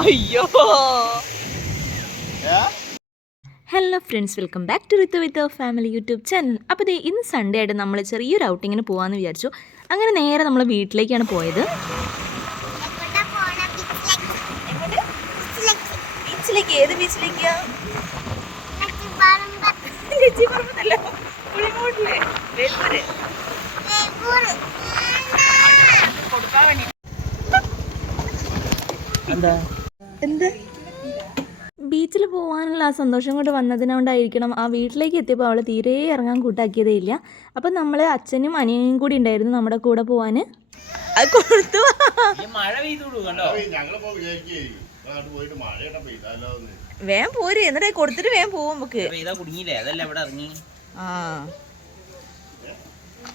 അയ്യോ. Hello friends, welcome back to Rithu with family YouTube channel. അപ്പോൾ ദേ ഇന്ന് സൺഡേ ആയിട്ട് നമ്മൾ ചെറിയൊരു ഔട്ടിങ്ങിന് പോകാമെന്ന് വിചാരിച്ചു. അങ്ങനെ നേരെ നമ്മൾ വീട്ടിലേക്കാണ് പോയത്. ബീച്ചിലേക്ക്? ഏത് ബീച്ചിലേക്കാ? എന്താ ബീച്ചിൽ പോകാനുള്ള ആ സന്തോഷം കൊണ്ട് വന്നതിനോണ്ടായിരിക്കണം ആ വീട്ടിലേക്ക് എത്തിയപ്പോൾ അവൾ തീരെ ഇറങ്ങാൻ കൂട്ടാക്കിയതേ ഇല്ല. അപ്പം നമ്മൾ അച്ഛനും അനിയനും കൂടി ഉണ്ടായിരുന്നു നമ്മുടെ കൂടെ പോവാൻ. അത് കൊടുത്തു വേഗം പോര്, എന്നിട്ട് കൊടുത്തിട്ട് വേഗം പോവും നമുക്ക്.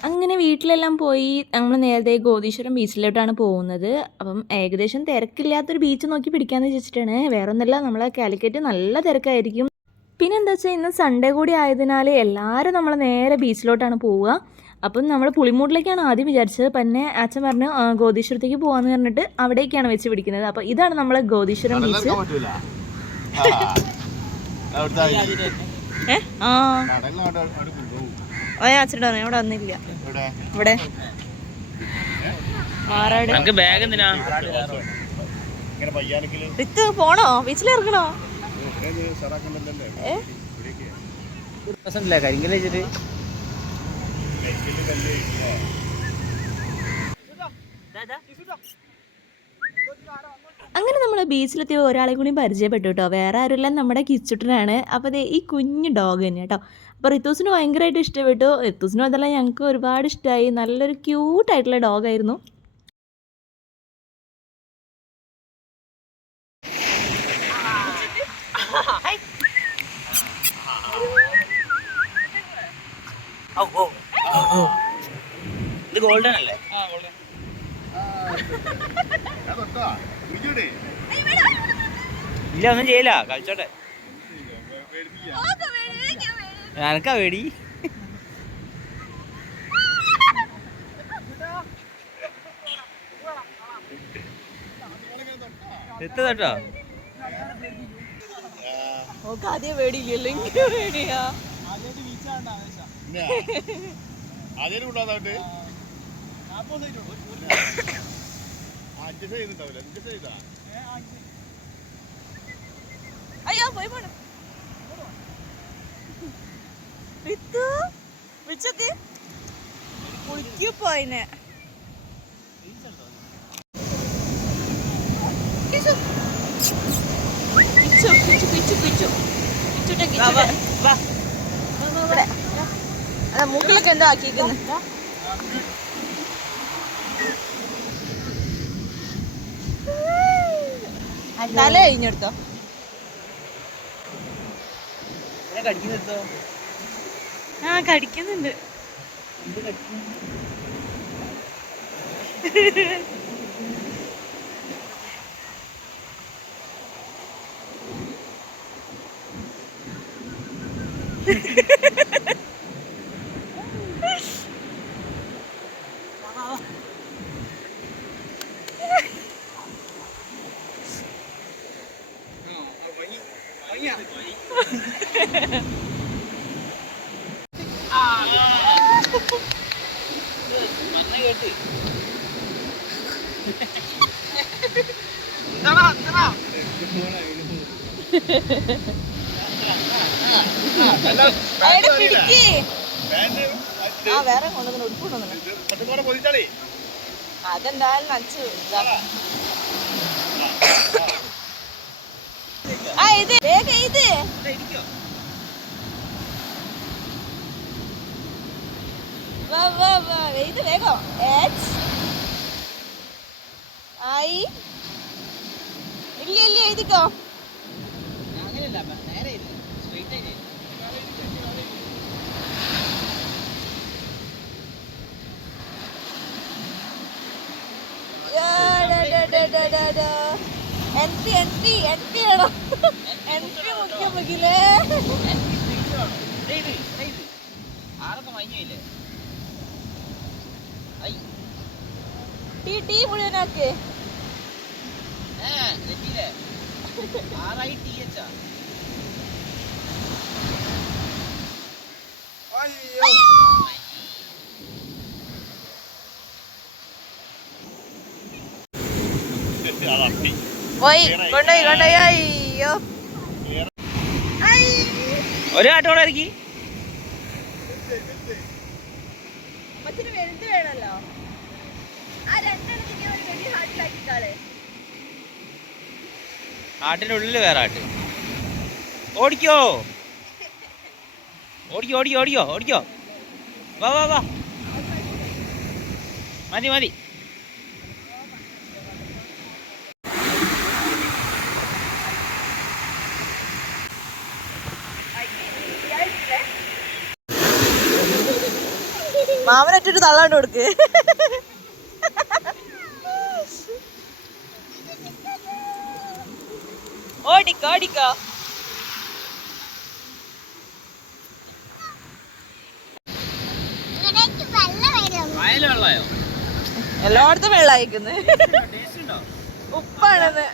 അങ്ങനെ വീട്ടിലെല്ലാം പോയി നമ്മൾ നേരത്തെ ഗോദീശ്വരം ബീച്ചിലോട്ടാണ് പോകുന്നത്. അപ്പം ഏകദേശം തിരക്കില്ലാത്തൊരു ബീച്ച് നോക്കി പിടിക്കാമെന്ന് വെച്ചിട്ടാണ്. വേറെ ഒന്നല്ല, നമ്മളെ കാലിക്കറ്റ് നല്ല തിരക്കായിരിക്കും. പിന്നെ എന്താ വെച്ചാൽ ഇന്ന് സൺഡേ കൂടി ആയതിനാൽ എല്ലാവരും നമ്മൾ നേരെ ബീച്ചിലോട്ടാണ് പോവുക. അപ്പം നമ്മൾ പുളിമൂട്ടിലേക്കാണ് ആദ്യം വിചാരിച്ചത്. പിന്നെ അച്ഛൻ പറഞ്ഞു ഗോദീശ്വരത്തേക്ക് പോകാമെന്ന് പറഞ്ഞിട്ട് അവിടേക്കാണ് വെച്ച് പിടിക്കുന്നത്. അപ്പോൾ ഇതാണ് നമ്മളെ ഗോദീശ്വരം ബീച്ച്. അച്ഛനോട് പറഞ്ഞു ഇവിടെ വന്നില്ല. ഇവിടെ റിത്ത് പോണോ? ബീച്ചിൽ ഇറങ്ങണോ? അങ്ങനെ നമ്മൾ ബീച്ചിലെത്തിയ ഒരാളെ കൂടി പരിചയപ്പെട്ടു കേട്ടോ. വേറെ ആരുമില്ല, നമ്മുടെ കിച്ചുട്ടനാണ്. അപ്പോൾ അതെ ഈ കുഞ്ഞു ഡോഗ് തന്നെ കേട്ടോ. അപ്പോൾ റിത്തൂസിന് ഭയങ്കരമായിട്ട് ഇഷ്ടപ്പെട്ടു. റിത്തൂസിനും അതെല്ലാം ഞങ്ങൾക്ക് ഒരുപാട് ഇഷ്ടമായി. നല്ലൊരു ക്യൂട്ടായിട്ടുള്ള ഡോഗായിരുന്നു. ഇത് ഗോൾഡൻ അല്ലേ? ഇല്ല, ഒന്നും ചെയ്യില്ല, കളിച്ചോട്ടെ. എനക്കാ പേടി. എത്ത കേട്ടോ. ആദ്യം പേടിയില്ലല്ലോ, എനിക്ക് പേടിയാ. അയ്യോ പോയി പോണം. വിളിച്ചൊക്കെ കുളിക്കപ്പോയിനെ. അതാ മൂക്കിലൊക്കെ എന്തോ ആക്കിയിരിക്കുന്നു. തല കഴിഞ്ഞെടുത്തോ. ആ കടിക്കുന്നുണ്ട്. വേറെ കൊണ്ടുവന്നു ഉടുപ്പുണ്ടോ? അതെന്തായാലും നച്ചു. ആ ഇത് വേഗം ഇത് ഇത് വേഗം. ആയി ഇല്ല ഇല്ല എഴുതിക്കോ. എൻട്രി എൻട്രി എൻട്രി ആണോ? എൻട്രി മുഖ്യം. നമുക്കില്ലേ ആരൊക്കെ മഞ്ഞയില്ലേ ടീ മുഴുവനാക്ക് നെറ്റിയില്ലേ RITH പോയി കൊണ്ടുപോയി അയ്യോ ഒരു ആട്ടോടെ ഇറക്കി അമ്മച്ചിന് വലുത് വേണല്ലോ ആ രണ്ടെണ്ണത്തിന് ഒരു വലിയ ഹാട്ടിലാക്കിക്കാളെ ആട്ടിന്റെ ഉള്ളിൽ വേറെ ആട്ട് ഓടിക്കോ ഓടിക്കോ ഓടിക്കോ ഓടിക്കോ ഓടിക്കോ വാ വാ വാ മതി മതി മാമനൊറ്റൊരു തള്ളാണ്ട് കൊടുക്ക് ഓടിക്കോ ഓടിക്കോ വയല് വെള്ളമായോ എല്ലായിടത്തും വെള്ളായിക്കുന്നു ടേസ്റ്റ് ഉണ്ടോ ഉപ്പാണെന്ന്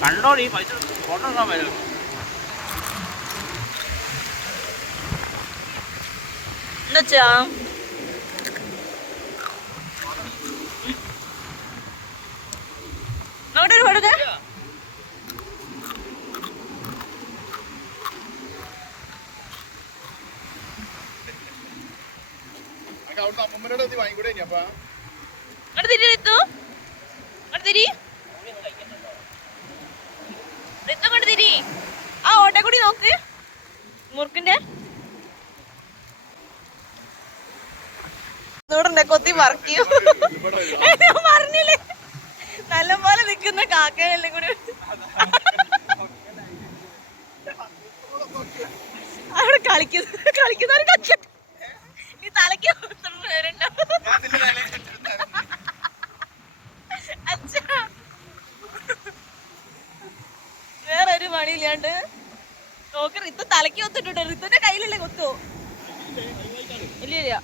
കണ്ടോടി പൈസ കൊണ്ടുവരാൻ വരും എന്നുവെച്ചാ നോട്ടൊരു കൊടുക്ക അങ്ങോട്ട് തിരി റിത്തു അങ്ങോട്ട് തിരി റിത്തു അങ്ങോട്ട് തിരി ആ ഓട്ടെ കൂടി നോക്ക് മുറുക്കിന്റെ ഇവിടെ കൊത്തി മറക്കിയോ പറഞ്ഞില്ലേ നല്ല പോലെ നിക്കുന്ന കാക്കയെല്ലാം കൂടി അവിടെ കളിക്കുന്നവർ കച്ച നീ തലയ്ക്ക് വരണ്ടോ അച്ഛാ വേറെ ഒരു പണിയില്ലാണ്ട് നോക്ക് റിത്ത് തലയ്ക്ക് കൊത്തിട്ടുണ്ടോ റിത്തുന്റെ കയ്യിലല്ലേ കൊത്തോ ഇല്ല ഇല്ല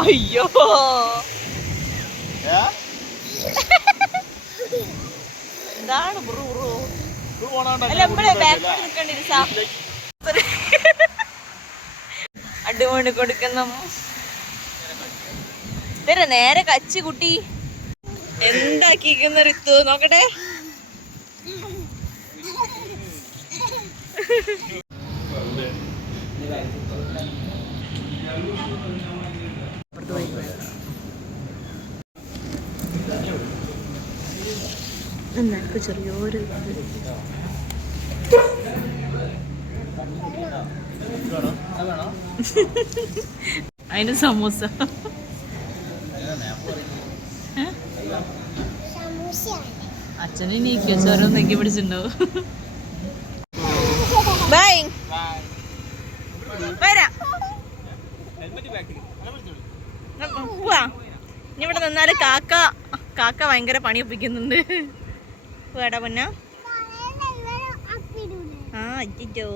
അയ്യോ എന്താണ് അടിമണി കൊടുക്കുന്ന നേരെ കച്ചി കുട്ടി എന്താക്കിക്കുന്ന റിത്തു നോക്കട്ടെ എന്നാൽക്ക് ചെറിയൊരു അതിന് സമൂസ അച്ഛനെ നീക്കിയോ ചോരം നെക്കി പിടിച്ചിട്ടുണ്ടാവും ബൈ വരാം പോവാ ഇനി ഇവിടെ നിന്നാല് കാക്ക ഭയങ്കര പണി ഒപ്പിക്കുന്നുണ്ട് വേടാ പൊന്ന ആ അയ്യോ